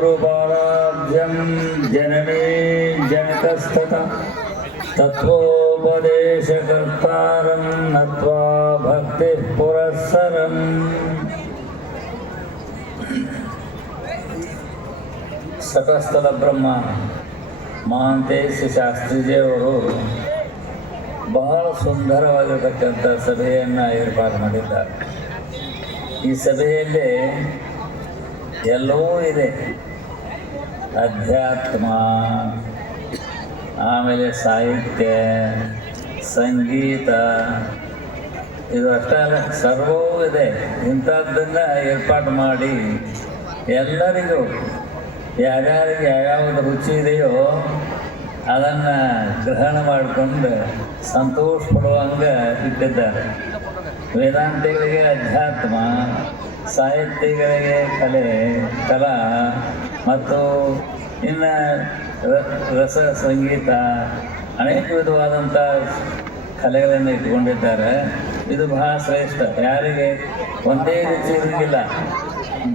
श्रीमद्गुरुपादाब्जं जननी जनकस्तत तत्त्वोपदेशकर्तारं नत्वा भक्तिः पुरःसरम् ಸಕಸ್ಥಲ ಬ್ರಹ್ಮ ಮಹಾಂತೇಶ ಶಾಸ್ತ್ರೀಜಿಯವರು ಬಹಳ ಸುಂದರವಾಗಿರತಕ್ಕಂಥ ಸಭೆಯನ್ನು ಏರ್ಪಾಡು ಮಾಡಿದ್ದಾರೆ ಈ ಸಭೆಯಲ್ಲಿ ಎಲ್ಲವೂ ಇದೆ. ಅಧ್ಯಾತ್ಮ, ಆಮೇಲೆ ಸಾಹಿತ್ಯ, ಸಂಗೀತ, ಇದು ಅಷ್ಟೇ ಅಲ್ಲ, ಸರ್ವವೂ ಇದೆ. ಇಂಥದ್ದನ್ನು ಏರ್ಪಾಡು ಮಾಡಿ ಎಲ್ಲರಿಗೂ ಯಾರ್ಯಾರಿಗೆ ಯಾವ್ಯಾವ್ದು ರುಚಿ ಇದೆಯೋ ಅದನ್ನು ಗ್ರಹಣ ಮಾಡಿಕೊಂಡು ಸಂತೋಷ ಪಡುವಂಗೆ ಇಟ್ಟಿದ್ದಾರೆ. ವೇದಾಂತಿಗಳಿಗೆ ಅಧ್ಯಾತ್ಮ ಸಾಹಿತ್ಯಗಳಿಗೆ ಕಲೆ, ಕಲಾ ಮತ್ತು ಇನ್ನು ರಸ ಸಂಗೀತ ಅನೇಕ ವಿಧವಾದಂಥ ಕಲೆಗಳನ್ನು ಇಟ್ಕೊಂಡಿದ್ದಾರೆ ಇದು ಬಹಳ ಶ್ರೇಷ್ಠ. ಯಾರಿಗೆ? ಒಂದೇ ರುಚಿ ಇರೋಂಗಿಲ್ಲ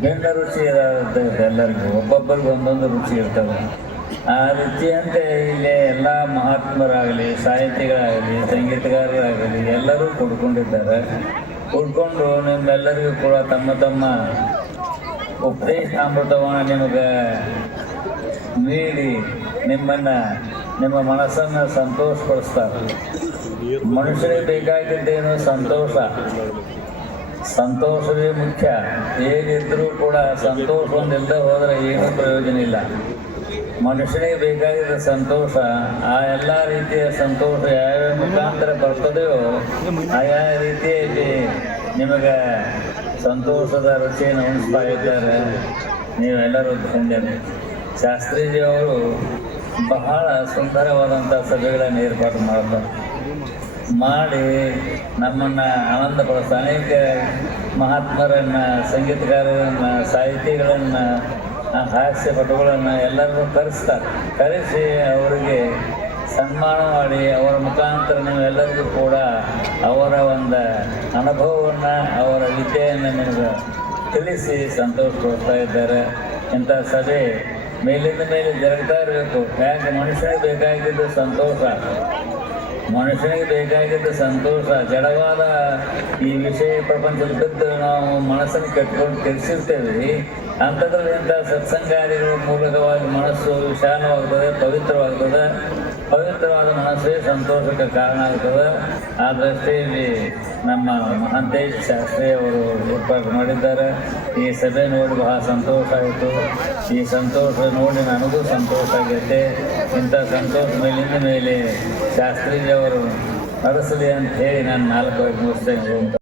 ಭಿನ್ನ ರುಚಿ ಇರುತ್ತೆ ಎಲ್ಲರಿಗೂ. ಒಬ್ಬೊಬ್ಬರಿಗೂ ಒಂದೊಂದು ರುಚಿ ಇರ್ತವೆ ಆ ರುಚಿಯಂತೆ ಇಲ್ಲಿ ಎಲ್ಲ ಮಹಾತ್ಮರಾಗಲಿ, ಸಾಹಿತಿಗಳಾಗಲಿ, ಸಂಗೀತಗಾರರಾಗಲಿ ಎಲ್ಲರೂ ಕೂಡ್ಕೊಂಡಿದ್ದಾರೆ ಕೂಡ್ಕೊಂಡು ನಿಮ್ಮೆಲ್ಲರಿಗೂ ಕೂಡ ತಮ್ಮ ತಮ್ಮ ಉಪದೇಶಾಮೃತವನ್ನು ನಿಮಗೆ ನೀಡಿ ನಿಮ್ಮನ್ನು ನಿಮ್ಮ ಮನಸ್ಸನ್ನು ಸಂತೋಷಪಡಿಸ್ತಾರೆ. ಮನುಷ್ಯರಿಗೆ ಬೇಕಾಗಿದ್ದೇನು ಸಂತೋಷ? ಸಂತೋಷವೇ ಮುಖ್ಯ. ಏನಿದ್ರೂ ಕೂಡ ಸಂತೋಷ ಒಂದಿಲ್ಲದೆ ಹೋದರೆ ಏನೂ ಪ್ರಯೋಜನ ಇಲ್ಲ. ಮನುಷ್ಯನಿಗೆ ಬೇಕಾಗಿದ್ದ ಸಂತೋಷ, ಆ ಎಲ್ಲ ರೀತಿಯ ಸಂತೋಷ ಯಾವ ಮುಖಾಂತರ ಬರ್ತದೆಯೋ ಆಯಾ ರೀತಿಯಲ್ಲಿ ನಿಮಗೆ ಸಂತೋಷದ ರುಚಿಯನ್ನು ಉಣಿಸ್ತಾ ಇದ್ದಾರೆ ನೀವೆಲ್ಲರೂ ಶಾಸ್ತ್ರೀಜಿ ಅವರು ಬಹಳ ಸುಂದರವಾದಂಥ ಸಭೆಗಳನ್ನು ಏರ್ಪಾಡು ಮಾಡ್ತಾರೆ. ಮಾಡಿ ನಮ್ಮನ್ನು ಆನಂದಪಡಿಸ್ತಾ ಅನೇಕ ಮಹಾತ್ಮರನ್ನು ಸಂಗೀತಗಾರರನ್ನು ಸಾಹಿತಿಗಳನ್ನು ಹಾಸ್ಯ ಪಟುಗಳನ್ನು ಎಲ್ಲರನ್ನೂ ಕರೆಸ್ತಾರೆ. ಕರೆಸಿ ಅವರಿಗೆ ಸನ್ಮಾನ ಮಾಡಿ, ಅವರ ಮುಖಾಂತರ ನೀವೆಲ್ಲರಿಗೂ ಕೂಡ ಅವರ ಒಂದು ಅನುಭವವನ್ನು, ಅವರ ವಿದ್ಯೆಯನ್ನು ನಿಮಗೆ ತಿಳಿಸಿ ಸಂತೋಷ ಕೊಡ್ತಾ ಇದ್ದಾರೆ. ಇಂಥ ಸಭೆ ಮೇಲಿಂದ ಮೇಲೆ ಜರುಗ್ತಾ ಇರಬೇಕು. ಯಾಕೆ ಮನುಷ್ಯ ಬೇಕಾಗಿದ್ದು ಸಂತೋಷ? ಮನುಷ್ಯನಿಗೆ ಬೇಕಾಗಿದ್ದ ಸಂತೋಷ, ಜಡವಾದ ಈ ವಿಷಯ ಪ್ರಪಂಚದ ಬಿದ್ದು ನಾವು ಮನಸ್ಸನ್ನು ಕಟ್ಕೊಂಡು ತಿಳಿಸಿರ್ತೇವೆ ಅಂಥದ್ರಲ್ಲಿ ಇಂಥ ಸತ್ಸಂಗಾದಿಗಳ ಮೂಲಕವಾಗಿ ಮನಸ್ಸು ವಿಶಾಲವಾಗ್ತದೆ, ಪವಿತ್ರವಾಗ್ತದೆ. ಪವಿತ್ರವಾದ ಮನಸ್ಸೇ ಸಂತೋಷಕ್ಕೆ ಕಾರಣ ಆಗ್ತದೆ. ಆ ದೃಷ್ಟಿಯಲ್ಲಿ ನಮ್ಮ ಮಹಂತೇಶ್ ಶಾಸ್ತ್ರಿ ಅವರು ಏರ್ಪಾಡು ಮಾಡಿದ್ದಾರೆ. ಈ ಸಭೆ ನೋಡಿ ಬಹಳ ಸಂತೋಷ ಆಯಿತು. ಈ ಸಂತೋಷ ನೋಡಿ ನನಗೂ ಸಂತೋಷ ಆಗೈತೆ. ಇಂಥ ಸಂತೋಷ ಮೇಲಿಂದ ಮೇಲೆ ಶಾಸ್ತ್ರೀಜಿಯವರು ನಡೆಸಲಿ ಅಂತ ಹೇಳಿ ನಾನು ನಾಲ್ಕು ಮುಗಿಸ್ತೇನೆ